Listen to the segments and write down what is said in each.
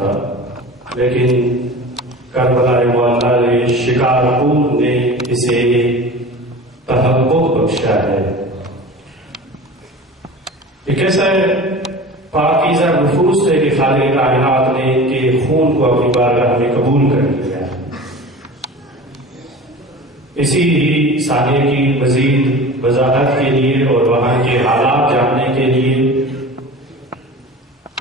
تھا، لیکن کربلا معلیٰ نے، شکارپور نے اسے تحقق بخشا ہے۔ ایک ایسا پاکیزہ نفوس ہے کہ خالق کائنات نے ان کے خون کو اپنی بارگاہ میں قبول کر لیا۔ اسی ہی ثانیے کی مزید وضاحت کے لیے اور وہاں کے حالات جاننے کے لیے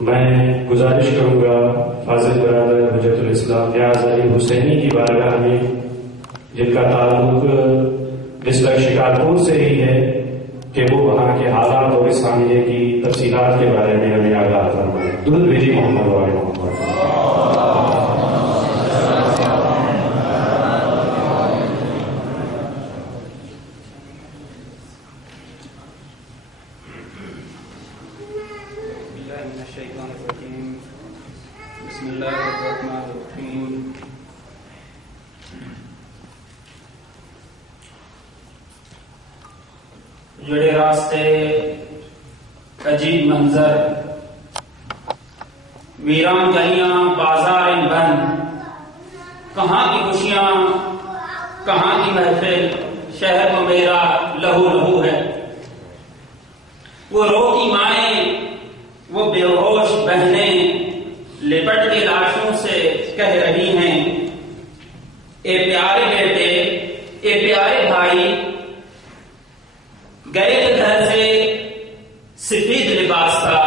میں گزارش کروں گا فاضل برادر حجت الاسلام نیاز علی حسینی کی بارگاہ میں، جن کا تعلق ڈسٹرکٹ شکارپور سے ہی ہے، کہ وہ وہاں کے حالات اور اس ثانیے کی تفصیلات کے بارے میں ہمیں آگاہ فرمائیں۔ درود بھیجی محمد وعلى محمد۔ جڑے راستے عجیب منظر، ویران گلیاں بازار بند، کہاں کی خوشیاں کہاں کی محفل، شہر تو میرا لہو لہو ہے۔ وہ رو کی مائیں، وہ بے ہوش بہنیں لپٹ کے لاشوں سے کہہ رہی ہیں، اے پیارے بیٹے، اے پیارے بھائی، گئے گھر سے سفید لباس تھا،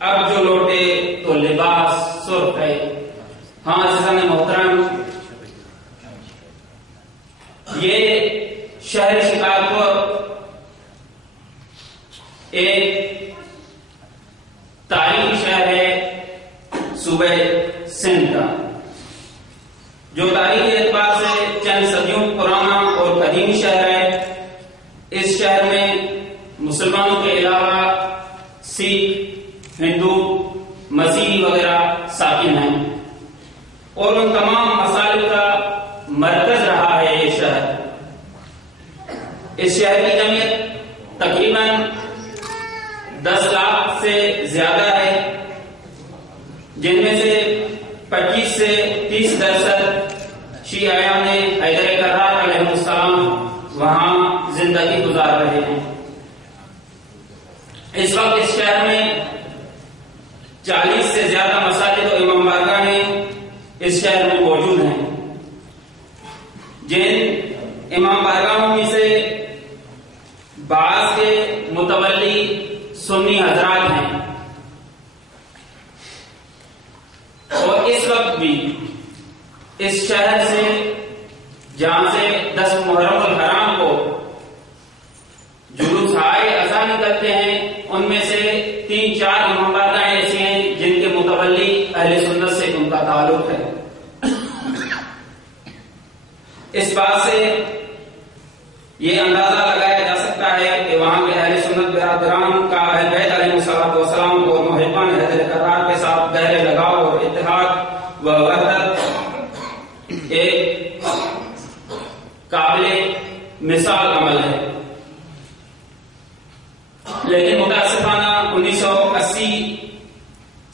اب جو لوٹے تو لباس سرخ ہے۔ ہاں عزیزان محترم، یہ شہر شکارپور ایک تاریخی شہر ہے صوبہ سندھ کا، جو تاریخی اعتبار سے چند صدیوں پرانا اور قدیمی شہر ہے۔ اس شہر میں مسلمانوں کے علاوہ سکھ، ہندو، مسیحی وغیرہ ساکن ہیں، اور ان تمام مسائل کا مرکز رہا ہے یہ شہر۔ اس شہر کی جمعیت تقریباً 10 لاکھ سے زیادہ ہے، جن میں سے 25 سے 30% شیعیان حیدر کرار علیہ السلام وہاں زندگی گزار رہے ہیں۔ اس وقت اس شہر میں 40 سے زیادہ مساجد و امام بارگاہ اس شہر میں موجود ہیں، جن امام بارگاہوں میں سے بعض کے متولی سنی حضرات ہیں، اور اس وقت بھی اس شہر سے، جہاں سے 10 محرم الحرام کو جلوس ہائے ازاں نکلتے ہیں، ان میں سے 3-4 امام بارگاہ ایسی ہیں جن کے متولی اہل سنت سے ان کا تعلق ہے۔ اس بات سے یہ اندازہ لگایا جا سکتا ہے کہ وہاں کے اہل سنت برادران کا اہل بیت علیہ السلام اور محبان حیدر کرار کے ساتھ گہرے لگاؤ اور اتحاد و وحدت ایک قابل مثال عمل ہے۔ لیکن متاسفانہ 1980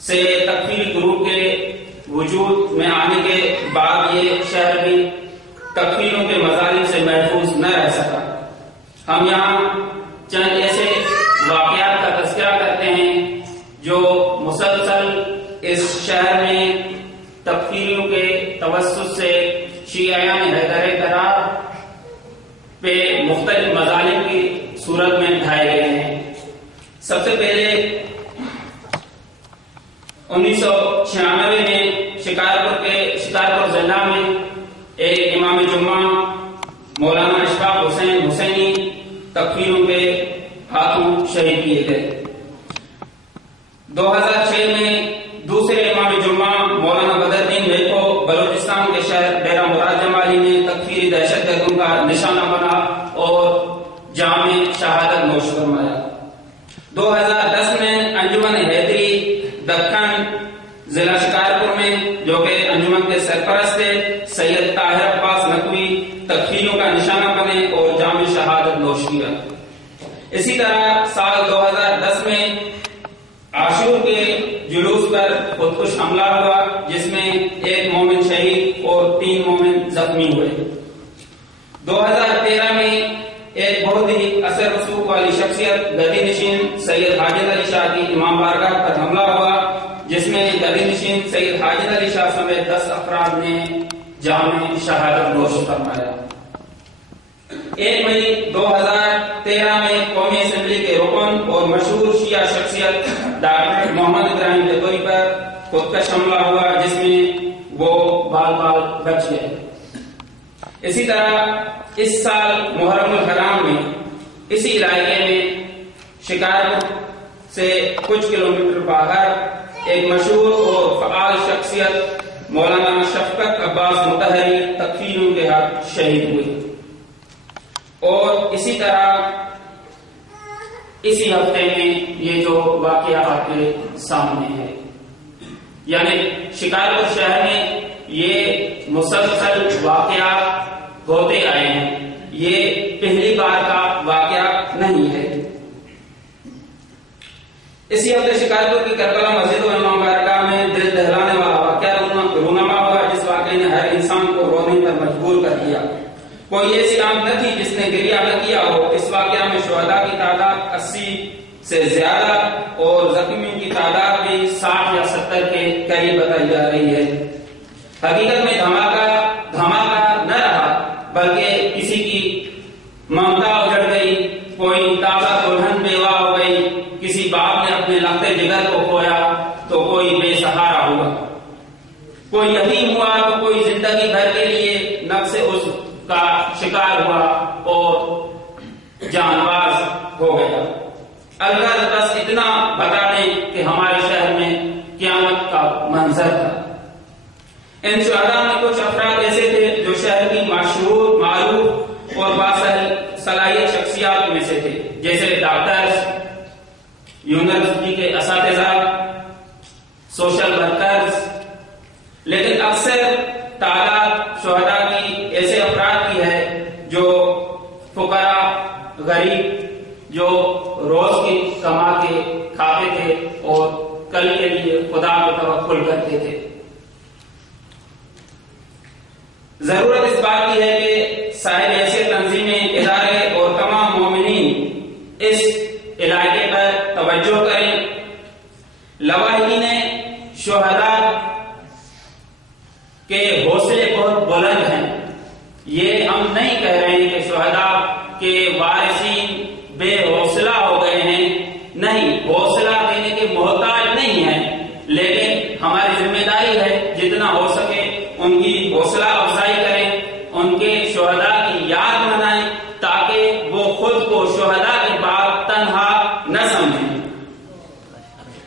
سے تکفیری گروپ کے وجود میں آنے کے بعد یہ شہر بھی تکفیروں کے مظالم سے محفوظ نہ رہ سکا۔ ہم یہاں چند ایسے واقعات کا تذکرہ کرتے ہیں جو مسلسل اس شہر میں تکفیریوں کے توسط سے شیعیان حیدر کرار پہ مختلف مظالم کی صورت میں ڈھائے گئے ہیں۔ سب سے پہلے 1996 میں شکارپور ضلع میں ایک امام جمعہ مولانا اشفاق حسین حسینی تکفیروں کے ہاتھوں شہید کیے گئے۔ 2006 میں دوسرے امام جمعہ مولانا بدردین بھائی کو بلوچستان کے شہر ڈیرہ مراد جمالی میں تکفیری دہشت گردوں کا نشانہ بنا اور جام شہادت نوش فرمایا۔ 2010 میں انجمن حیدری دکن ضلع شکارپور میں، جو کہ انجمن کے سرپرست تھے، سید طاہر عباس نقوی تکفیریوں کا نشانہ بنے اور جام شہادت نوش کیا۔ اسی طرح سال 2010 میں عاشور کے جلوس پر خود خودکش حملہ ہوا جس میں 1 مومن شہید اور 3 مومن زخمی ہوئے۔ 2013 میں ایک بہت ہی اثر رسوخ والی شخصیت گدی نشین سید حاجت علی شاہ کی امام بارگاہ پر حملہ ہوا جس میں گدی نشین سید حاجت علی شاہ سمیت 10 افراد نے جام شہادت نوش فرمایا۔ 1 مئی 2013 میں قومی اسمبلی کے رکن اور مشہور شیعہ شخصیت ڈاکٹر محمد ابراہیم جدوئی پر خودکش حملہ ہوا جس میں وہ بال بال بچ گئے۔ اسی طرح اس سال محرم الحرام میں اسی علاقے میں شکارپور سے کچھ کلومیٹر باہر ایک مشہور اور فعال شخصیت مولانا شفقت عباس مطہری تکفیروں کے ہاتھ شہید ہوئی۔ اور اسی طرح اسی ہفتے میں یہ جو واقعہ آپ کے سامنے ہے، یعنی شکارپور شہر میں یہ مسلسل واقعات ہوتے آئے ہیں، یہ پہلی بار کا واقعہ نہیں ہے۔ اسی ہفتے شکارپور کی کربلا مسجد و امام بارگاہ میں دل دہلانے والا واقعہ رونما ہوا جس واقعے نے ہر انسان کو رونے پر مجبور کر دیا۔ کوئی ایسی آنکھ نہ تھی جس نے گریہ نہ کیا ہو۔ اس واقعہ میں شہداء کی تعداد 80 سے زیادہ اور زخمیوں کی تعداد بھی 60 یا 70 کے قریب بتائی جا رہی ہے۔ حقیقت میں دھماکہ نہ رہا بلکہ کسی کی ممتا اجڑ گئی، کوئی تازہ دلہن بیوہ ہو گئی، کسی باپ نے اپنے لگتے جگر کو کھویا تو کوئی بے سہارا ہوا، کوئی یتیم ہوا تو کوئی زندگی بھر کے لیے نفس عضو کا شکار ہوا اور جانباز ہو گیا۔ الغرض بس اتنا بتا دیں کہ ہمارے شہر میں قیامت کا منظر تھا۔ ان شہداء میں کچھ افراد ایسے تھے جو شہر کی مشہور، معروف اور باصلاحیت شخصیات میں سے تھے، جیسے ڈاکٹرز، یونیورسٹی کے اساتذہ، سوشل ورکرز، لیکن اکثر تعداد شہداء کی ایسے افراد کی ہے جو فقراء، غریب، جو روز کی کما کے کھاتے تھے اور کل کے لیے خدا پہ توکل کرتے تھے۔ ضرورت اس بات کی ہے کہ صاحب ایسے تنظیمیں، ادارے اور تمام مومنین اس علاقے پر توجہ کریں۔ لواحقین شہداء کے حوصلے بہت بلند ہیں۔ یہ ہم نہیں کہہ رہے ہیں کہ شہداء کے وارثین بے حوصلہ ہو گئے ہیں، نہیں، حوصلہ دینے کے محتاج نہیں ہیں، لیکن ہماری ذمہ داری ہے جتنا ہو سکے ان کی حوصلہ افزائی کریں، ان کے شہداء کی یاد منائیں تاکہ وہ خود کو شہداء کے بعد تنہا نہ سمجھیں۔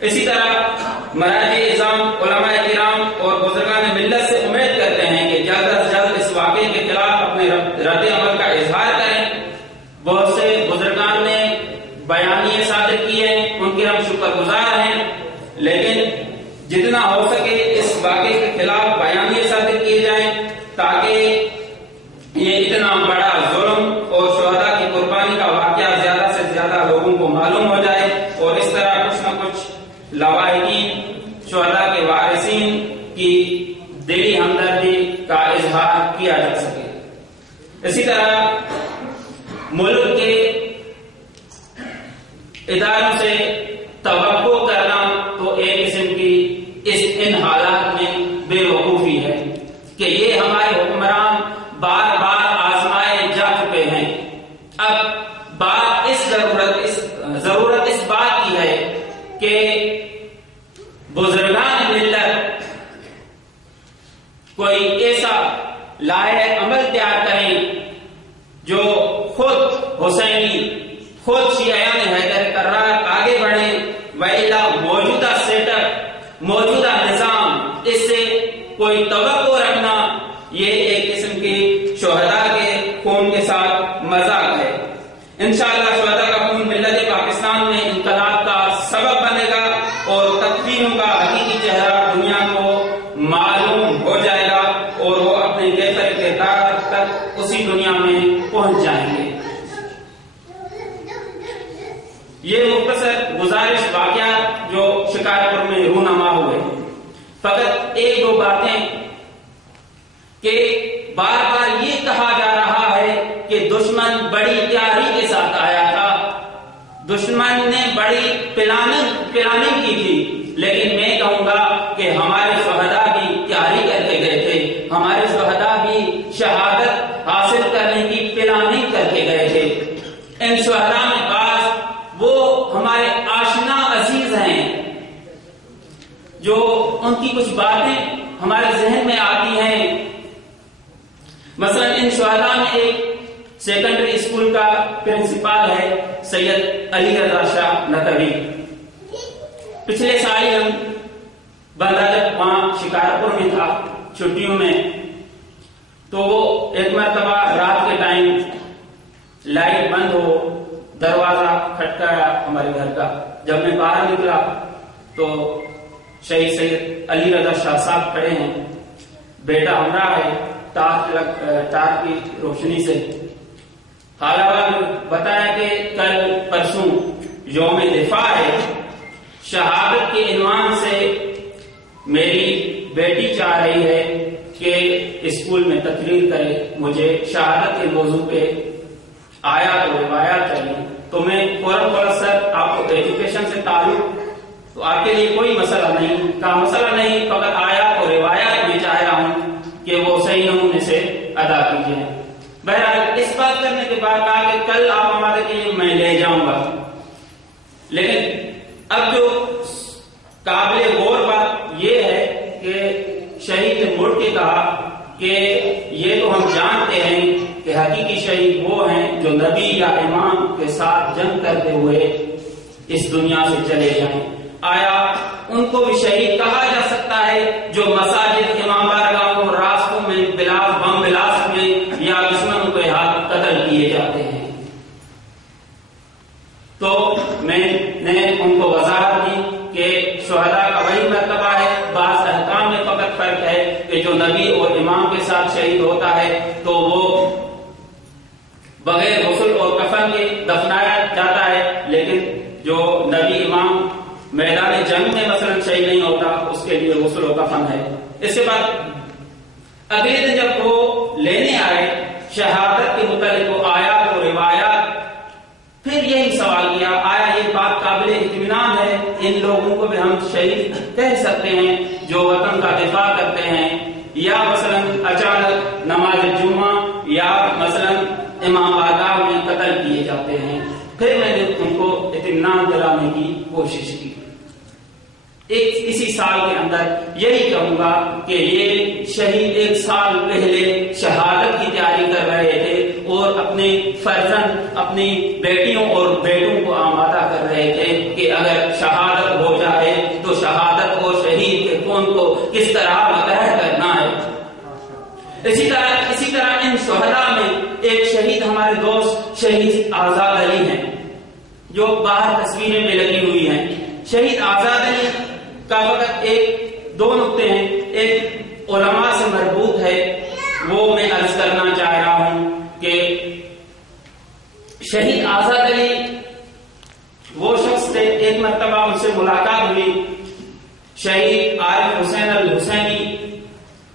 اسی طرح مراجع اعظام، علماء کرام اور بزرگان ملت سے امید کرتے ہیں کہ جلد از جلد اس واقعے کے خلاف اپنے رد عمل کا اظہار کریں۔ بہت سے بزرگان نے بیانیے صادر کیے ہیں، ان کے ہم شکر گزار ہیں، لیکن جتنا ہو سکے اس واقعے کے خلاف بیانیے صادر کیے جائیں تاکہ یہ اتنا بڑا ظلم اور شہداء کی قربانی کا واقعہ زیادہ سے زیادہ لوگوں کو معلوم ہو جائے اور اس طرح کچھ نہ کچھ لواحقین، شہداء کے وارثین کی دلی ہمدردی کا اظہار کیا جا سکے۔ اسی طرح ملک کے اداروں سے توقع کرنا تو ایک قسم کی ان حالات میں بے وقوفی ہے کہ یہ ہمارے حکمران بار بار آزمائے جا چکے ہیں۔ اب بات ضرورت اس بات کی ہے کہ بزرگان ملت کوئی ایسا لائحہ عمل تیار کریں جو خود حسینی، خود شیعیان حیدر کرار آگے بڑھیں، وإلا موجودہ سیٹ اپ، موجودہ نظام، اس سے کوئی توقع رکھنا یہ ایک قسم کی شہداء کے خون کے ساتھ مذاق ہے۔ انشاءاللہ شہداء کا خون ملت پاکستان میں انقلاب کا سبب بنے گا اور تکفیروں کا حقیقی چہرہ دنیا کو معلوم ہو جائے گا اور وہ اپنے کیفر کے دار تک اسی دنیا میں پہنچ جائیں گے۔ یہ مختصر گزارش واقعات جو شکارپور میں رونما ہوئے، فقط ایک دو باتیں کہ بار بار یہ کہا جا رہا ہے کہ دشمن بڑی تیاری کے ساتھ آیا تھا، دشمن نے بڑی پلاننگ کی تھی، لیکن میں کہوں گا کہ ہمارے شہداء بھی تیاری کر کے گئے تھے، ہمارے شہداء بھی شہادت حاصل کرنے کی پلاننگ کر کے گئے تھے۔ ان شہداء میں بعض وہ ہمارے آشنا عزیز ہیں جو ان کی کچھ باتیں ہمارے ذہن میں آتی ہیں۔ مثلا ان شہداء میں ایک سیکنڈری اسکول کا پرنسپل ہے سید علی رضا شاہ نقوی۔ پچھلے سال ہم بندہ جب وہاں شکارپور میں تھا چھٹیوں میں، تو وہ ایک مرتبہ رات کے ٹائم لائٹ بند ہو، دروازہ کھٹکایا ہمارے گھر کا۔ جب میں باہر نکلا تو شہید سید علی رضا شاہ صاحب کھڑے ہیں، بیٹا ہمراہ ہے، ٹارچ کی روشنی سے۔ حالانکہ بتایا کہ کل پرسوں یوم دفاع ہے، شہادت کے عنوان سے میری بیٹی چاہ رہی ہے کہ اسکول میں تقریر کرے، مجھے شہادت کے موضوع پہ آیات و روایات چاہیے۔ تو میں فوراً بولا سر آپ کو ایجوکیشن سے تعلق تو آپ کے لیے کوئی مسئلہ نہیں، کا مسئلہ نہیں، فقط آیات اور روایات میں چاہ رہا ہوں کہ وہ صحیح نمونے سے ادا کیجیے۔ بہرحال اس بات کرنے کے بعد کہا کہ کل آپ ہمارے لیے میں لے جاؤں گا، لیکن اب جو قابل غور بات یہ ہے کہ شہید نے مڑ کے کہا کہ یہ تو ہم جانتے ہیں کہ حقیقی شہید وہ ہیں جو نبی یا امام کے ساتھ جنگ کرتے ہوئے اس دنیا سے چلے جائیں۔ آیا ان کو بھی شہید کہا جا سکتا ہے جو مساجد، امام بارگاہوں، راستوں میں بم بلاسٹ میں یا دشمنوں کے ہاتھ قتل کیے جاتے ہیں؟ تو میں نے ان کو وضاحت کی کہ شہداء کا وہی مرتبہ ہے، بعض احکام میں فقط فرق ہے کہ جو نبی اور امام کے ساتھ شہید ہوتا ہے تو وہ بغیر غسل اور کفن کے دفنایا جاتا ہے، لیکن جو نبی امام میدان جنگ میں مثلا شہید نہیں ہوتا اس کے لیے غسل و کفن ہے۔ اس کے بعد اگلے دن جب وہ لینے آئے شہادت کے متعلق وہ آیات اور روایات، پھر یہی سوال کیا آیا یہ بات قابل اطمینان ہے، ان لوگوں کو بھی ہم شہید کہہ سکتے ہیں جو وطن کا دفاع کرتے ہیں، یا مثلا اچانک نماز جمعہ یا مثلا امام بارگاہ میں قتل کیے جاتے ہیں؟ پھر میں نے ان کو اطمینان دلانے کی کوشش کی۔ اسی سال کے اندر یہی کہوں گا کہ یہ شہید ایک سال پہلے شہادت کی تیاری کر رہے تھے اور اپنے فرزند، اپنی بیٹیوں اور بیٹوں کو آمادہ کر رہے تھے کہ اگر شہادت ہو جائے تو شہادت اور شہید کے خون کو کس طرح متحد کرنا ہے۔ اسی طرح ان شہداء میں ایک شہید ہمارے دوست شہید آزاد علی ہیں جو باہر تصویریں میں لگی ہوئی ہیں۔ شہید آزاد علی کا فقط ایک دو نقطے ہیں، ایک علماء سے مربوط ہے، وہ میں عرض کرنا چاہ رہا ہوں کہ شہید آزاد علی وہ شخص تھے، ایک مرتبہ ان سے ملاقات ہوئی، شہید عارف حسین الحسینی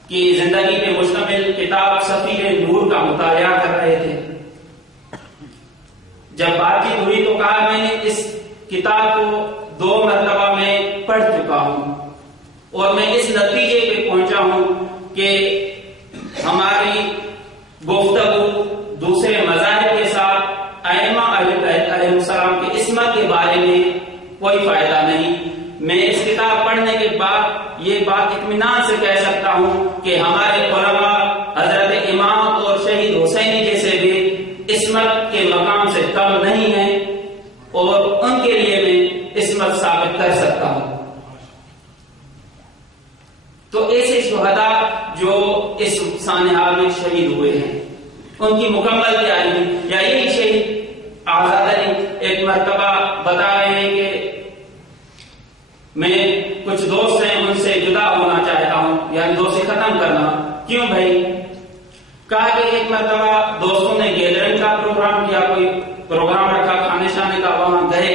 کی زندگی پہ مشتمل کتاب سفیر نور کا مطالعہ کر رہے تھے۔ جب بات چیت ہوئی تو کہا میں نے اس کتاب کو 2 مرتبہ میں پڑھ چکا ہوں اور میں اس نتیجے پہ پہنچا ہوں کہ ہماری گفتگو دوسرے مذاہب کے ساتھ ائمہ علیہ السلام کی عصمت کے بارے میں کوئی فائدہ نہیں۔ میں اس کتاب پڑھنے کے بعد یہ بات اطمینان سے کہہ سکتا ہوں کہ ہمارے علماء حضرت امام اور شہید حسینی جیسے بھی عصمت کے مقام سے کم نہیں ہیں اور ان کے لیے میں عصمت ثابت کر سکتا ہوں۔ تو ایسے شہداء جو اس سانحہ میں شہید ہوئے ہیں ان کی مکمل تیاری، یا یہی شہید آزاد علی ایک مرتبہ بتا رہے ہیں کہ میں کچھ دوست ہیں ان سے جدا ہونا چاہتا ہوں، یعنی دوستی ختم کرنا۔ کیوں بھائی؟ کہا کہ ایک مرتبہ دوستوں نے گیدرنگ کا پروگرام کیا، کوئی پروگرام رکھا کھانے شانے کا، وہاں گئے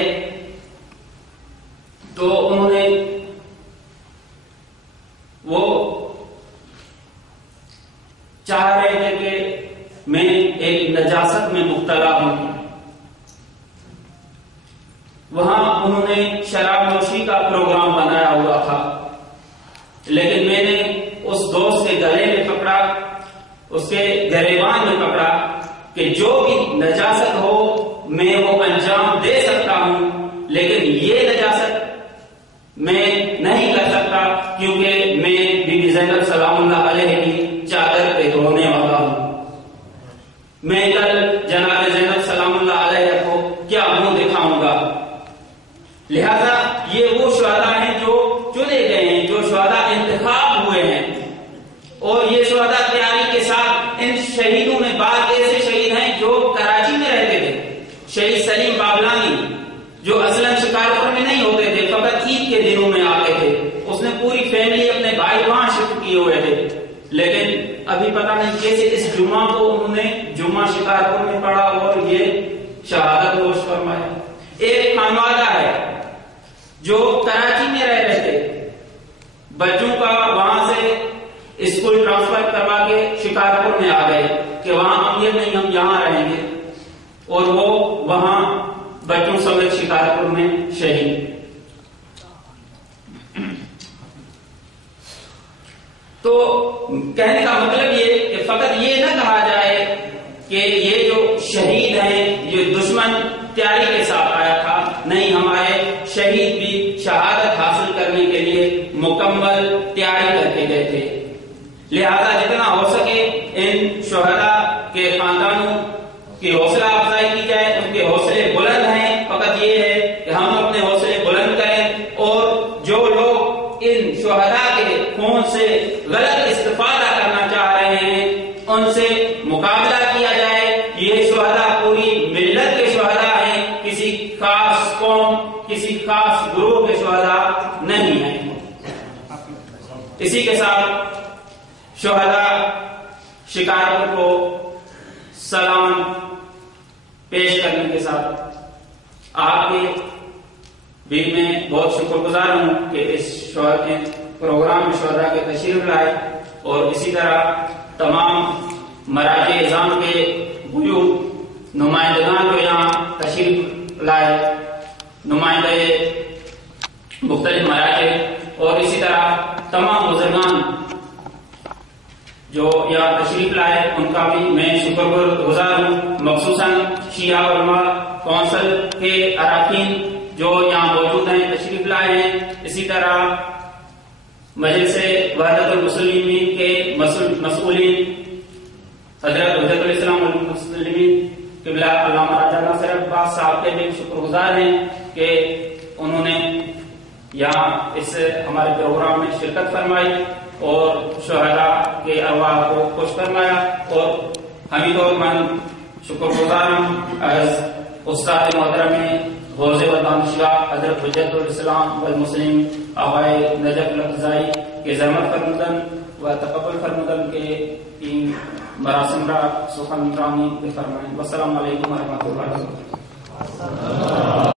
تو انہوں نے وہ چاہ رہے تھے کہ میں ایک نجاست میں مبتلا ہوں. وہاں انہوں نے شراب نوشی کا پروگرام بنایا ہوا تھا، لیکن میں نے اس دوست کے گلے میں پکڑا، اس کے گریبان میں پکڑا کہ جو بھی نجاست ہو میں وہ انجام دے سکتا ہوں، لیکن یہ نجاست میں نہیں کر سکتا کیونکہ میں بی بی زینب سلام اللہ علیہ کی چادر پہ رونے والا ہوں. میں کل جناب زینب سلام اللہ علیہ کو کیا منہ دکھاؤں گا؟ لہذا یہ وہ شہداء ہیں جو چنے گئے ہیں، جو شہداء انتخاب ہوئے ہیں، اور یہ شہداء تیاری کے ساتھ ان شہیدوں میں بعض ایسے شہید ہیں جو کراچی میں رہتے تھے. شہید سلیم بابلانی جو اصلاً شکارپور میں نہیں ہوتے تھے، فقط عید کے دنوں میں آتے تھے. اس نے پوری فیملی اپنے بھائی وہاں شفٹ کیے ہوئے تھے، لیکن ابھی پتہ نہیں کیسے اس جمعہ کو انہوں نے جمعہ شکارپور میں پڑھا اور یہ شہادت نوش فرمایا. ایک خانوادہ ہے جو کراچی میں رہ رہے تھے، بچوں کا وہاں سے اسکول ٹرانسفر کروا کے شکارپور میں آ گئے کہ وہاں امیر نہیں، ہم یہاں رہیں گے، اور وہ وہاں بچوں سمیت شکارپور میں شہید. تو کہنے کا مطلب یہ کہ فقط یہ نہ کہا جائے کہ یہ جو شہید ہیں یہ دشمن تیاری کے ساتھ آیا تھا، نہیں، ہمارے شہید بھی شہادت حاصل کرنے کے لیے مکمل تیاری کر کے گئے تھے. لہذا جتنا ہو سکے ان شہداء کے خاندانوں کی حوصلہ افزائی کی جائے. ان کے حوصلے بلند ہیں، فقط یہ ہے کہ ہم اپنے حوصلے بلند کریں، اور جو لوگ ان شہداء کے خون سے غلط استفادہ کرنا چاہ رہے ہیں ان سے مقابلہ کیا جائے. یہ شہداء پوری ملت کے شہداء ہیں، کسی خاص قوم، کسی خاص گروہ کے شہداء نہیں ہیں. اسی کے ساتھ شہداء شکارپور کو سلام پیش کرنے کے ساتھ آپ کے بھی میں بہت شکر گزار ہوں کہ اس پروگرام میں شہداء کے تشریف لائے، اور اسی طرح تمام مراجع نظام کے وجود نمائندگان جو یہاں تشریف لائے، نمائندے مختلف مراجع، اور اسی طرح تمام بزرگان جو یہاں تشریف لائے ان کا بھی میں شکر گزار ہوں. مخصوصاً شیعہ علماء کونسل کے اراکین جو یہاں موجود ہیں، تشریف لائے ہیں. اسی طرح مجلس وحدت المسلمین کے مسئولین حضرت حجت الاسلام والمسلمین قبلہ علامہ راجہ ناصر عباس صاحب کے بھی شکر گزار ہیں کہ انہوں نے یہاں اس ہمارے پروگرام میں شرکت فرمائی اور شہداء کے ارواح کو خوش فرمایا. اور حمید اور من شکر گزار ہوں استاد محترم حوض و دانشگاہ حضرت حجت الاسلام والمسلم آقائے نجف القضائی کے زحمت فرمودن و تقبل فرمودن کے این مراسم را سخن رانی بفرمائیں. والسلام علیکم ورحمۃ اللہ وبرکاتہ.